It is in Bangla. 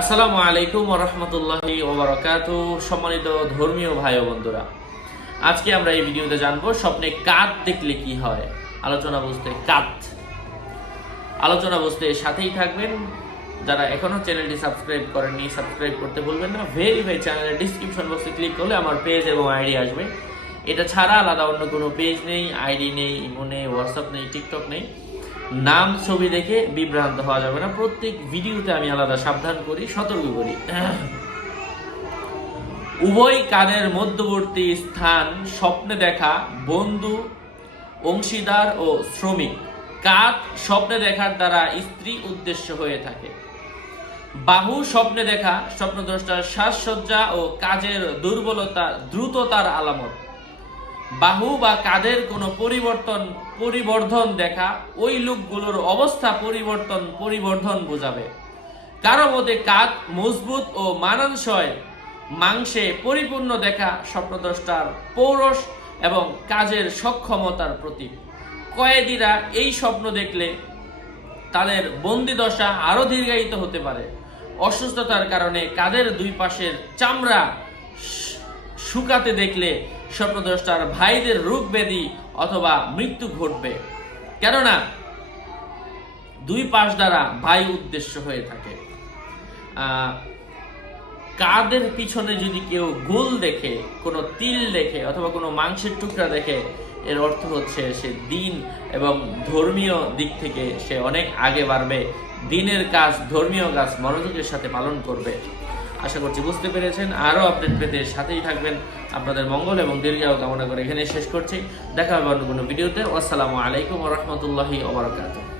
আসসালামু আলাইকুম রহমতুল্লাহি ওবরাকাতু সম্মানিত ধর্মীয় ভাই ও বন্ধুরা। আজকে আমরা এই ভিডিওতে জানব স্বপ্নে কাত দেখলে কি হয়? আলোচনা বুঝতে কাত আলোচনা বুঝতে সাথেই থাকবেন। যারা এখনও চ্যানেলটি সাবস্ক্রাইব করেননি, সাবস্ক্রাইব করতে ভুলবেন না। ভেরিফাই চ্যানেলের ডিসক্রিপশন বক্সে ক্লিক করলে আমার পেজ এবং আইডি আসবে। এটা ছাড়া আলাদা অন্য কোনো পেজ নেই আইডি নেই ইমো নেই হোয়াটসঅ্যাপ নেই টিকটক নেই। নাম ছবি দেখে বিভ্রান্ত হওয়া যাবে না। প্রত্যেক ভিডিওতে আমি আলাদা সাবধান করি, সতর্ক করি। উভয় কানের মধ্যবর্তী স্থান, স্বপ্নে দেখা বন্ধু, অংশীদার ও শ্রমিক। কাত স্বপ্নে দেখার দ্বারা স্ত্রী উদ্দেশ্য হয়ে থাকে। বাহু স্বপ্নে দেখা স্বপ্নদ্রষ্টার সাজসজ্জা ও কাজের দুর্বলতা দ্রুততার আলামত। বাহু বা কাদের কোনো পরিবর্তন, পরিবর্ধন দেখা, ওই লোকগুলোর অবস্থা পরিবর্তন, পরিবর্ধন বোঝাবে। কারও মতে কাঁধ মজবুত ও মানানসয় মাংসে পরিপূর্ণ দেখা স্বপ্নদ্রষ্টার পৌরস এবং কাজের সক্ষমতার প্রতীক। কয়েদিরা এই স্বপ্ন দেখলে তাদের বন্দি দশা আরও দীর্ঘায়িত হতে পারে। অসুস্থতার কারণে কাদের দুই পাশের চামড়া শুকাতে দেখলে স্বপ্নদ্রষ্টার ভাইদের রোগ ব্যাধি অথবা মৃত্যু ঘটবে। কেননা দুই পাশ দ্বারা ভাই উদ্দেশ্য হয়ে থাকে। কাদের পিছনে যদি কেউ গোল দেখে, কোনো তিল দেখে অথবা কোনো মাংসের টুকরা দেখে, এর অর্থ হচ্ছে সে দিন এবং ধর্মীয় দিক থেকে সে অনেক আগে বাড়বে। দিনের কাজ ধর্মীয় কাজ মনোযোগের সাথে পালন করবে। আশা করছি বুঝতে পেরেছেন। আরও আপডেট পেতে সাথেই থাকবেন। আপনাদের মঙ্গল এবং দীর্ঘায়ু কামনা করে এখানে শেষ করছি। দেখা হবে অন্য কোনো ভিডিওতে। আসসালামু আলাইকুম রহমতুল্লাহি ওবরাকাতুহ